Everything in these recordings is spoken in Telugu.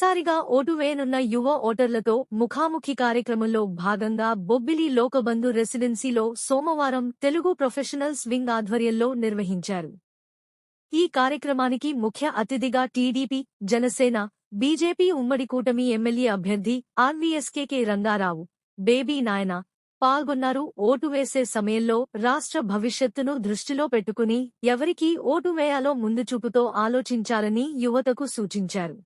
తొలిసారిగా ఓటు వేయనున్న యువ ఓటర్లతో ముఖాముఖి కార్యక్రమంలో భాగంగా బొబ్బిలి లోకబంధు రెసిడెన్సీలో సోమవారం తెలుగు ప్రొఫెషనల్స్ వింగ్ ఆధ్వర్యంలో నిర్వహించారు. ఈ కార్యక్రమానికి ముఖ్య అతిథిగా టీడీపీ జనసేన బీజేపీ ఉమ్మడి కూటమి ఎమ్మెల్యే అభ్యర్థి ఆర్వీఎస్కేకే రంగారావు బేబీ నాయన పాల్గొన్నారు. ఓటు వేసే సమయంలో రాష్ట్ర భవిష్యత్తును దృష్టిలో పెట్టుకుని ఎవరికీ ఓటు వేయాలో ముందుచూపుతో ఆలోచించాలని యువతకు సూచించారు.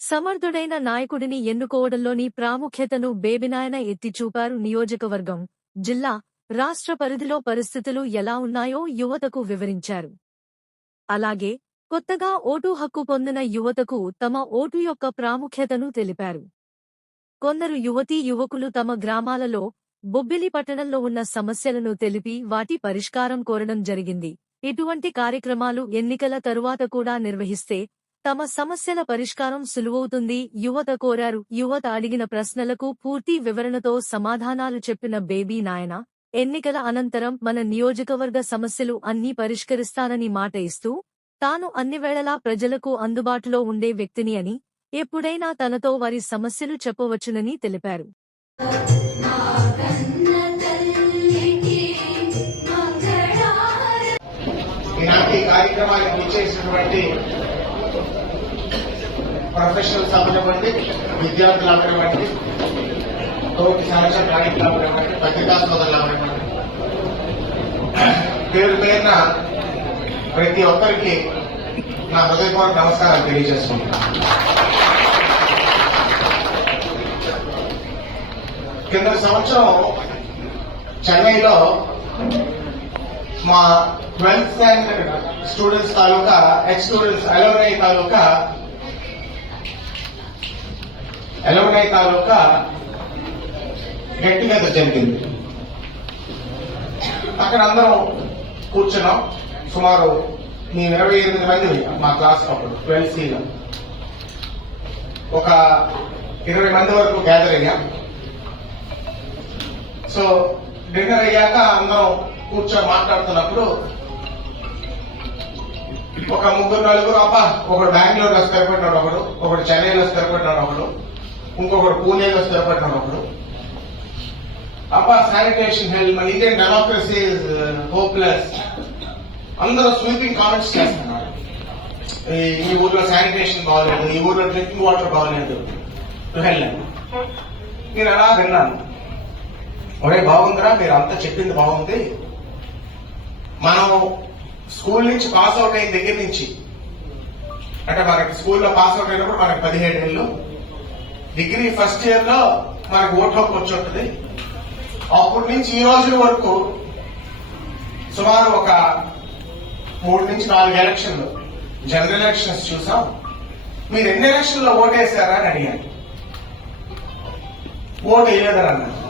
సమర్థుడైన నాయకుడిని ఎన్నుకోవడంలోని ప్రాముఖ్యతను బేబినాయన ఎత్తిచూపారు నియోజకవర్గం. జిల్లా రాష్ట్ర పరిధిలో పరిస్థితులు ఎలా ఉన్నాయో యువతకు వివరించారు. అలాగే కొత్తగా ఓటు హక్కు పొందిన యువతకు తమ ఓటు యొక్క ప్రాముఖ్యతను తెలిపారు. కొందరు యువతీ యువకులు తమ గ్రామాలలో బొబ్బిలి పట్టణంలో ఉన్న సమస్యలను తెలిపి వాటి పరిష్కారం కోరడం జరిగింది. ఇటువంటి కార్యక్రమాలు ఎన్నికల తరువాత కూడా నిర్వహిస్తే తమ సమస్యల పరిష్కారం సులువవుతుంది. యువత కోరారు. యువత అడిగిన ప్రశ్నలకు పూర్తి వివరణతో సమాధానాలు చెప్పిన బేబీ నాయన ఎన్నికల అనంతరం మన నియోజకవర్గ సమస్యలు అన్నీ పరిష్కరిస్తానని మాట ఇస్తూ తాను అన్ని వేళలా ప్రజలకు అందుబాటులో ఉండే వ్యక్తిని అని ఎప్పుడైనా తనతో వారి సమస్యలు చెప్పవచ్చునని తెలిపారు. కార్యక్రమానికి ప్రొఫెషనల్స్ అవ్వనివ్వండి విద్యార్థులు అవ్వనివ్వండి తోటి సహజ కార్యక్రమాలు అవ్వనివ్వండి పత్రికా సోదరులు అవ్వనివ్వండి పేరు పేరున ప్రతి ఒక్కరికి నా హృదయపూర్వక నమస్కారం తెలియజేస్తున్నాను కింద సంవత్సరం చెన్నైలో మా ట్వెల్త్ స్టాండర్డ్ స్టూడెంట్స్ తాలూకా ఎక్స్ స్టూడెంట్స్ అలోనై తాలూకా అలోనై తాలూకా గెట్ టుగెదర్ జరిగింది అక్కడ అందరం కూర్చున్నాం. సుమారు మేము ఇరవై ఎనిమిది మంది మా క్లాస్ అప్పుడు ట్వెల్త్ సీలో ఒక ఇరవై మంది వరకు గ్యాదర్ అయ్యాం. సో డిన్నర్ అయ్యాక అందరం కూర్చొని మాట్లాడుతున్నప్పుడు ఒక ముగ్గురు నలుగురు అబ్బా ఒకడు బెంగళూరులో స్థిరపడినాడు ఒకడు ఒకడు చెన్నైలో స్థిరపడినాడు ఒకడు. ఇంకొకరు పూణేలో స్థిరపడినాడు అప్పుడు. అబ్బా శానిటేషన్ హెల్ప్ మన ఇండియన్ డెమోక్రసీ హోప్లెస్ అందరూ స్వీపింగ్ కామెంట్స్ చేస్తున్నారు. ఈ- ఈ ఊర్లో శానిటేషన్ బాగలేదు ఈ ఊర్లో డ్రింకింగ్ వాటర్ బాగలేదు. హెల్. నేను అలా విన్నాను. ఒరే బాగుందిరా మీరు అంతా చెప్పింది బాగుంది. మనం స్కూల్ నుంచి పాస్ అవుట్ అయిన దగ్గర నుంచి అంటే మనకి స్కూల్లో పాస్ అవుట్ అయినప్పుడు మనకి పదిహేడు ఏళ్ళు డిగ్రీ ఫస్ట్ ఇయర్లో మనకు ఓట్ హక్కు వచ్చి ఉంటుంది. అప్పటి నుంచి ఈ రోజు వరకు సుమారు ఒక మూడు నుంచి నాలుగు ఎలక్షన్లు జనరల్ ఎలక్షన్స్ చూసాం. మీరు ఎన్ని ఎలక్షన్లో ఓటేశారా అని అడిగాను ఓటు వేయలేదని అన్నారు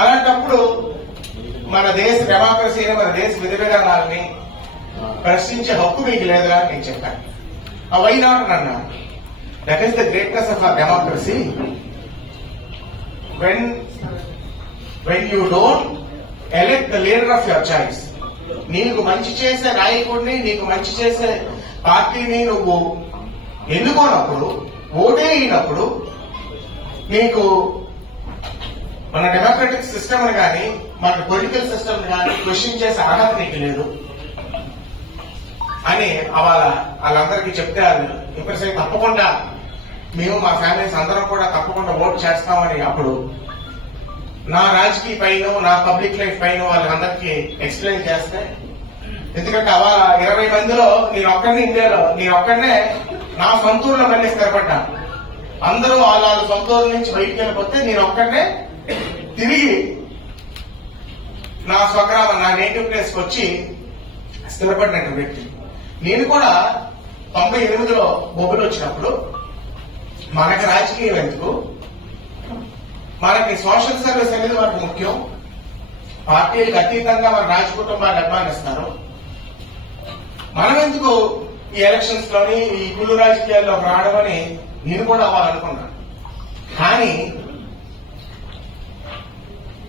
అలాంటప్పుడు మన దేశ డెమోక్రసీని మన దేశ విధి విధానాలని ప్రశ్నించే హక్కు మీకు లేదురా అని నేను చెప్పాను ఆ వై అన్నారు that is the greatness of our democracy when when you don't elect the leader of your choice నీకు మంచి చేసే నాయకుడిని నీకు మంచి చేసే పార్టీని నువ్వు ఎన్నుకోనప్పుడు ఓటే అయినప్పుడు నీకు మన డెమోక్రటిక్ సిస్టమ్ కానీ మన పొలిటికల్ సిస్టమ్ కానీ క్వశ్చన్ చేసే అర్హత నీకు లేదు. అని వాళ్ళ వాళ్ళందరికీ చెప్తే వాళ్ళు ఇంప్రెస్ తప్పకుండా మేము మా ఫ్యామిలీస్ అందరం కూడా తప్పకుండా ఓట్ చేస్తామని అప్పుడు నా రాజకీయ పైన నా పబ్లిక్ లైఫ్ పైన వాళ్ళందరికీ ఎక్స్ప్లెయిన్ చేస్తే ఎందుకంటే అలా ఇరవై మందిలో నేను ఒక్కడిని ఇండియాలో నేను ఒక్కడనే నా సొంతూరులో మళ్ళీ స్థిరపడ్డాను అందరూ వాళ్ళ వాళ్ళ సొంతూరు నుంచి బయటికి వెళ్ళిపోతే నేను ఒక్కడనే తిరిగి నా స్వగ్రామం నా నేటివ్ ప్లేస్ వచ్చి స్థిరపడినట్టు వ్యక్తి. నేను కూడా తొంభై ఎనిమిదిలో బొబ్బులు వచ్చినప్పుడు మనకు రాజకీయం ఎందుకు? మనకి సోషల్ సర్వీస్ అనేది మనకు ముఖ్యం. పార్టీలకు అతీతంగా మన రాజ కుటుంబాన్ని అభిమానిస్తారు. మనం ఎందుకు ఈ ఎలక్షన్స్లోని ఈ కుళ్ళు రాజకీయాల్లో రావడమని నేను కూడా అవ్వాలనుకున్నాను. కానీ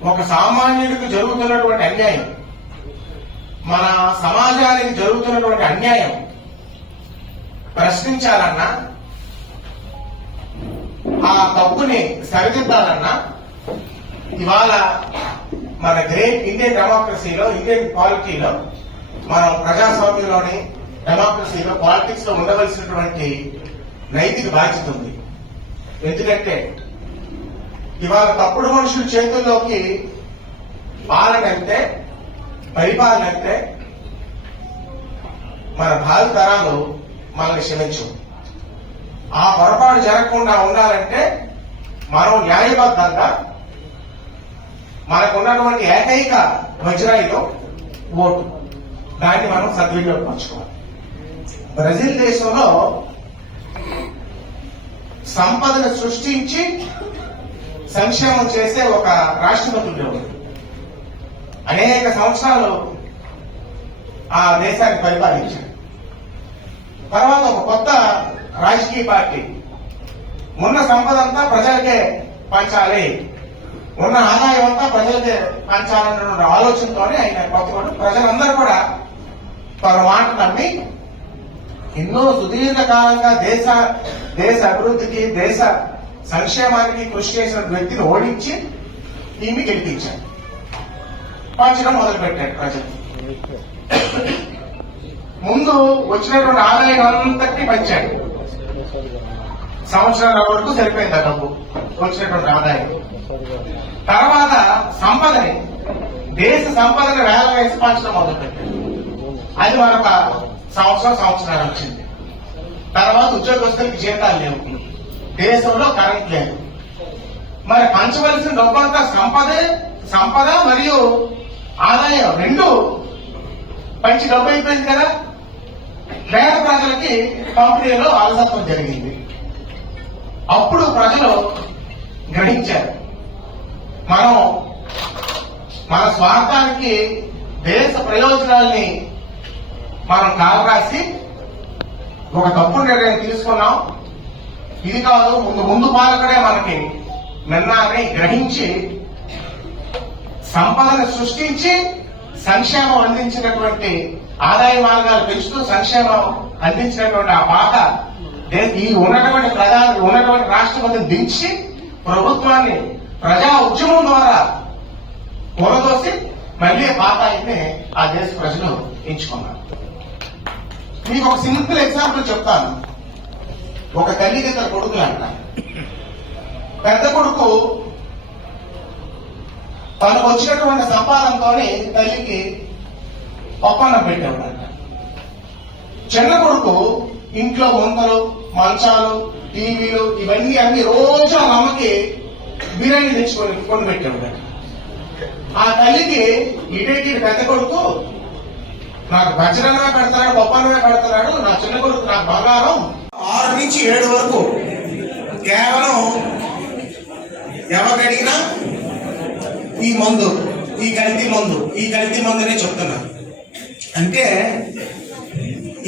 ఒక సామాన్యుడికి జరుగుతున్నటువంటి అన్యాయం మన సమాజానికి జరుగుతున్నటువంటి అన్యాయం ప్రశ్నించాలన్నా ఆ తప్పుని సరిదిద్దాలన్నా ఇవాళ మన గ్రేట్ ఇండియన్ డెమోక్రసీలో ఇండియన్ పాలిటీలో మనం ప్రజాస్వామ్యంలోని డెమోక్రసీలో పాలిటిక్స్లో ఉండవలసినటువంటి నైతిక బాధ్యత ఉంది. ఎందుకంటే ఇవాళ తప్పుడు మనుషుల చేతుల్లోకి పాలన అంటే పరిపాలన అంటే మన భావి తరాలు మనల్ని క్షమించు ఆ పొరపాటు జరగకుండా ఉండాలంటే మనం న్యాయబద్ధంగా మనకున్నటువంటి ఏకైక వజ్రాయిలో ఓటు. దాన్ని మనం సద్వినియోగపరచుకోవాలి బ్రెజిల్ దేశంలో సంపదను సృష్టించి సంక్షేమం చేసే ఒక రాష్ట్రపతి ఉండేవాడు. అనేక సంవత్సరాలు ఆ దేశాన్ని పరిపాలించాడు. తర్వాత ఒక కొత్త రాజకీయ పార్టీ. ఉన్న సంపద అంతా ప్రజలకే పంచాలి. ఉన్న ఆదాయం అంతా ప్రజలకే పంచాలన్న ఆలోచనతోనే ఆయన కొత్త ప్రజలందరూ కూడా తన మాట నమ్మి ఎన్నో సుదీర్ఘ కాలంగా దేశ దేశ అభివృద్ధికి దేశ సంక్షేమానికి కృషి చేసిన వ్యక్తిని ఓడించి ఈమె గెలిపించాడు పంచడం మొదలు పెట్టాడు ప్రజలు. ముందు వచ్చినటువంటి ఆదాయం అంతటి పంచాడు సంవత్సరాల వరకు సరిపోయింది ఆ డబ్బు? వచ్చినటువంటి ఆదాయం. తర్వాత సంపదని. దేశ సంపదని వేల వేసి పంచడం మొదలు పెట్టారు అది మరొక సంవత్సరం సంవత్సరాలు వచ్చింది. తర్వాత ఉద్యోగస్తులకి జీతాలు లేవు. దేశంలో కరెంట్ లేదు. మరి పంచవలసిన డబ్బంతా సంపదే సంపద మరియు ఆదాయం రెండు. పంచి డబ్బు అయిపోయింది కదా? పేద ప్రజలకి పంపిణీలో అలసత్వం జరిగింది. అప్పుడు ప్రజలు గ్రహించారు. మనం మన స్వార్థానికి దేశ ప్రయోజనాల్ని మనం కాలరాసి ఒక తప్పు నిర్ణయం తీసుకున్నాం. ఇది కాదు ముందు ముందు పాలకుడే మనకి నిర్ణయాన్ని గ్రహించి సంపదను సృష్టించి సంక్షేమం అందించినటువంటి ఆదాయ మార్గాలు పెంచుతూ సంక్షేమం అందించినటువంటి ఆ పాత ఈ ఉన్నటువంటి ప్రధాని ఉన్నటువంటి రాష్ట్రపతిని దించి ప్రభుత్వాన్ని ప్రజా ఉద్యమం ద్వారా కూలదోసి మళ్ళీ పాత అయితే ఆ దేశ ప్రజలు ఎంచుకున్నారు. మీకు ఒక సింపుల్ ఎగ్జాంపుల్ చెప్తాను. ఒక తల్లికి ఇద్దరు కొడుకులు అంట. పెద్ద కొడుకు తనకు వచ్చినటువంటి సంపాదనతోనే తల్లికి ఒప్పందం పెట్టేవాడంట చిన్న కొడుకు ఇంట్లో వంటలు మంచాలు టీవీలు ఇవన్నీ అన్ని రోజు అమ్మకి బిర్యానీ తెచ్చుకొని కొని పెట్టేవాడు ఆ తల్లికి ఇటేటి పెద్ద కొడుకు నాకు భజనగా పెడతాడు ఒప్పందమే పెడతాడు నా చిన్న కొడుకు నాకు బంగారం. ఆరు నుంచి ఏడు వరకు కేవలం ఎవరు అడిగినా ఈ మందు ఈ కల్తీ మందు ఈ కల్తీ మందునే చెప్తున్నా. అంటే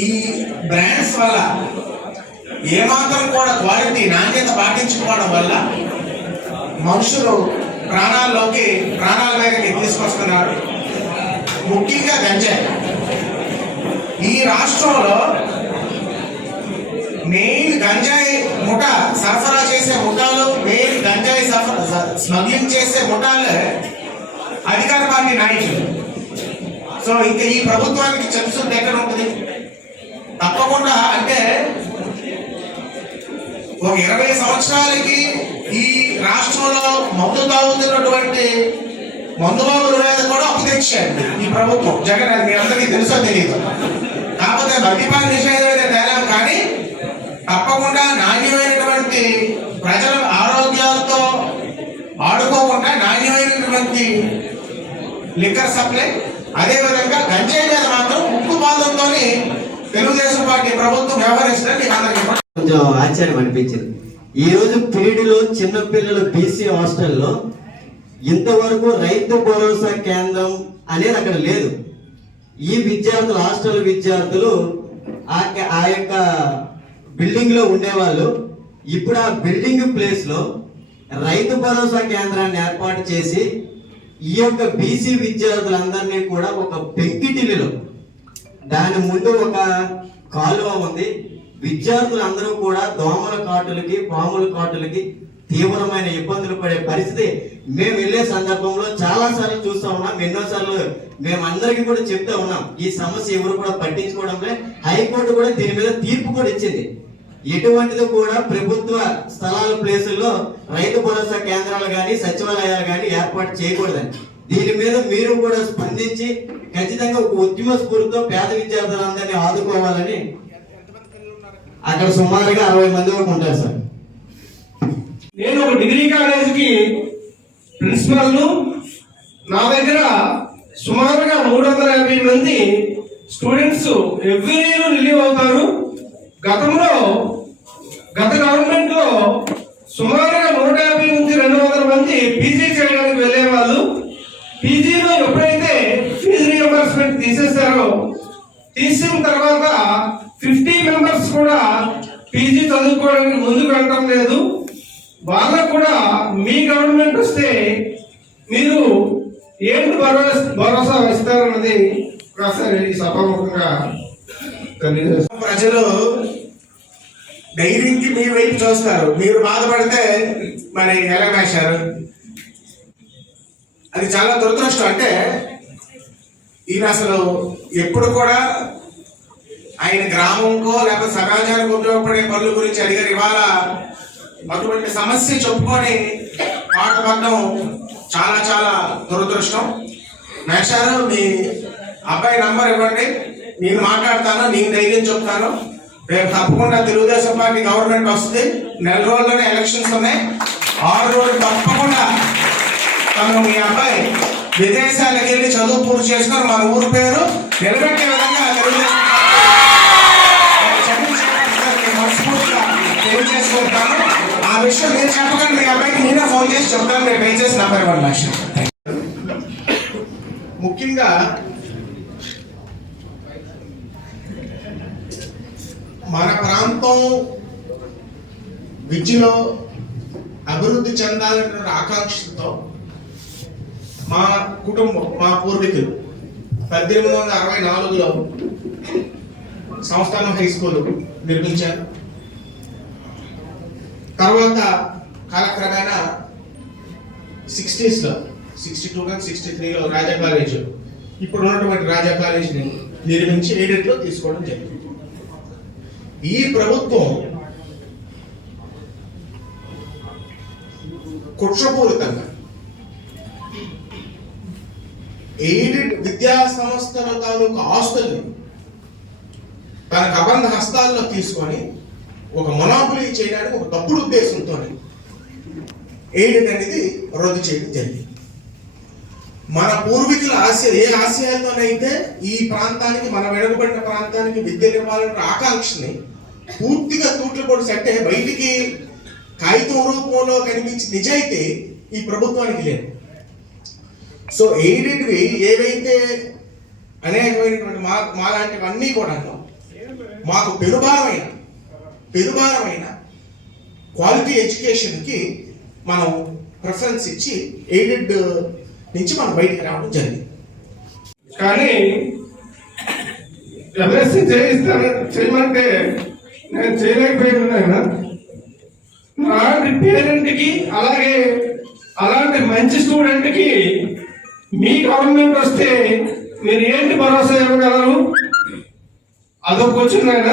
ఈ బ్రాండ్స్ వల్ల ఏమాత్రం కూడా క్వాలిటీ నాణ్యత పాటించుకోవడం వల్ల మనుషులు ప్రాణాల్లోకి ప్రాణాల మీదకి తీసుకొస్తున్నారు. ముఖ్యంగా గంజాయి. ఈ రాష్ట్రంలో మెయిన్ గంజాయి ముఠ సరఫరా చేసే ముఠాలు మెయిన్ స్మగ్లింగ్ చేసే ముఠాలు అధికార పార్టీ నాయకులు సో ఇంకా ఈ ప్రభుత్వానికి చెప్తుంది ఎక్కడ ఉంటుంది? తప్పకుండా అంటే ఒక ఇరవై సంవత్సరాలకి ఈ రాష్ట్రంలో మందు తాగుతున్నటువంటి మందుబాబుల మీద కూడా అప్పు తెచ్చాడు ఈ ప్రభుత్వం. జగన్ అది మీ అందరికీ తెలుసో తెలియదు కాకపోతే మద్యపాన నిషేధం అయితే తేలాం కానీ తప్పకుండా నాణ్యమైనటువంటి ప్రజల ఆరోగ్యాలతో ఆడుకోకుండా నాణ్యమైనటువంటి లిక్కర్ సప్లై అదే విధంగా గంజాయి మీద మాత్రం ముక్కు బాధంతోనే తెలుగుదేశం పార్టీ ప్రభుత్వం వ్యవహరిస్తుందని కొంచెం ఆశ్చర్యం అనిపించింది. ఈ రోజు పీడిలో చిన్నపిల్లల బీసీ హాస్టల్లో ఇంతవరకు రైతు భరోసా కేంద్రం అనేది అక్కడ లేదు. ఈ విద్యార్థులు హాస్టల్ విద్యార్థులు ఆ ఆ యొక్క బిల్డింగ్లో ఉండేవాళ్ళు. ఇప్పుడు ఆ బిల్డింగ్ ప్లేస్లో రైతు భరోసా కేంద్రాన్ని ఏర్పాటు చేసి ఈ యొక్క బీసీ విద్యార్థులందరినీ కూడా ఒక పెంకిటిలో దాని ముందు ఒక కాలువ ఉంది. విద్యార్థులందరూ కూడా దోమల కాటులకి పాముల కాటులకి తీవ్రమైన ఇబ్బందులు పడే పరిస్థితి మేము వెళ్ళే సందర్భంలో చాలాసార్లు చూస్తూ చూస్తా ఉన్నాం. ఎన్నోసార్లు మేము అందరికీ కూడా చెప్తా ఉన్నాం. ఈ సమస్య ఎవరు కూడా పట్టించుకోవడంలే హైకోర్టు కూడా దీని మీద తీర్పు కూడా ఇచ్చింది. ఎటువంటిది కూడా ప్రభుత్వ స్థలాల ప్లేసుల్లో రైతు భరోసా కేంద్రాలు కానీ సచివాలయాలు కానీ ఏర్పాటు చేయకూడదని దీని మీద మీరు కూడా స్పందించి ఖచ్చితంగా ఒక ఉద్యమ స్ఫూర్తితో పేద విద్యార్థులందరినీ ఆదుకోవాలని అక్కడ సుమారుగా అరవై మంది వరకు ఉంటారు సార్. నేను ఒక డిగ్రీ కాలేజీకి ప్రిన్సిపల్ నా దగ్గర సుమారుగా మూడు వందల యాభై మంది స్టూడెంట్స్ ఎవ్రీ ఇయర్ రిలీవ్ అవుతారు. గతంలో గత గవర్నమెంట్లో సుమారుగా నూట యాభై నుంచి రెండు వందల మంది పీజీ చేయడానికి వెళ్ళేవాళ్ళు. పీజీలో ఎప్పుడైతే ఫీజు రియంబర్స్మెంట్ తీసేశారో తీసిన తర్వాత ఫిఫ్టీ మెంబర్స్ కూడా పీజీ చదువుకోవడానికి ముందుకు వెళ్ళటం లేదు. వాళ్ళకు కూడా మీ గవర్నమెంట్ వస్తే మీరు ఏంటి భరోసా భరోసా ఇస్తారన్నది ఒకసారి సభాముఖంగా ప్రజలు ధైర్యంకి మీ వైపు చూస్తారు. మీరు బాధపడితే మరి ఎలా వేశారు అది చాలా దురదృష్టం. అంటే ఈయన అసలు ఎప్పుడు కూడా ఆయన గ్రామంకో లేకపోతే సమాజానికి ఉపయోగపడే పనుల గురించి అడిగారు. ఇవాళ అటువంటి సమస్య చెప్పుకొని మాట్లాడడం చాలా చాలా దురదృష్టం. మేషారు మీ అబ్బాయి నంబర్ ఇవ్వండి. నేను మాట్లాడతాను నేను ధైర్యం చెప్తాను రేపు తప్పకుండా తెలుగుదేశం పార్టీ గవర్నమెంట్ వస్తుంది. నెల రోజుల్లోనే ఎలక్షన్స్ ఉన్నాయి. ఆరు రోజులు తప్పకుండా తను మీ అబ్బాయి విదేశాలకు వెళ్ళి చదువు పూర్తి చేసుకొని మన ఊరి పేరు నిలబెట్టే విధంగా తెలుగుదేశం తెలియజేసుకుంటాను. ఆ విషయం మీరు చెప్పకండి మీ అబ్బాయికి నేనే ఫోన్ చేసి చెప్తాను. రేపు ఏం చేసి నంబర్ వన్ ముఖ్యంగా మన ప్రాంతం విద్యలో అభివృద్ధి చెందాలన్నటువంటి ఆకాంక్షతో మా కుటుంబం మా పూర్వీకులు పద్దెనిమిది వందల అరవై నాలుగులో సంస్థానం హై స్కూల్ నిర్మించారు. తర్వాత కాలక్రమేణా సిక్స్టీస్లో సిక్స్టీ టూ కానీ సిక్స్టీ త్రీలో రాజా కాలేజ్ ఇప్పుడు ఉన్నటువంటి రాజా కాలేజీని నిర్మించి ఎయిడెడ్లో తీసుకోవడం జరిగింది. ఈ ప్రభుత్వం కుట్రపూరితంగా ఎయిడెడ్ విద్యా సంస్థల తాలూకు ఆస్తుల్ని తన కబంధ హస్తాల్లో తీసుకొని ఒక మొనాపులీ చేయడానికి ఒక తప్పుడు ఉద్దేశంతో ఎయిడెడ్ అనేది రద్దు చేయడం జరిగింది. మన పూర్వీకుల ఆశ ఏ ఆశయాలతోనైతే ఈ ప్రాంతానికి మన వెనుకబడిన ప్రాంతానికి విద్య నిర్మాణ ఆకాంక్షని పూర్తిగా తూట్లు పొడిచి అంటే బయటికి కాగితం రూపంలో కనిపించి నిజాయితీ ఈ ప్రభుత్వానికి లేదు. సో ఎయిడెడ్వి ఏవైతే అనేకమైనటువంటి మా లాంటివన్నీ కూడా మాకు పెరుభారమైన పెరుభారమైన క్వాలిటీ ఎడ్యుకేషన్కి మనం ప్రిఫరెన్స్ ఇచ్చి ఎయిడెడ్ నుంచి మనం బయటికి రావడం జరిగింది. కానీ ఎంఎస్సీ చేయిస్తాను చేయమంటే నేను చేయలేకపోయినా అలాంటి పేరెంట్కి అలాగే అలాంటి మంచి స్టూడెంట్కి మీ గవర్నమెంట్ వస్తే మీరు ఏంటి భరోసా ఇవ్వగలరు? అదొక క్వశ్చన్ ఆయన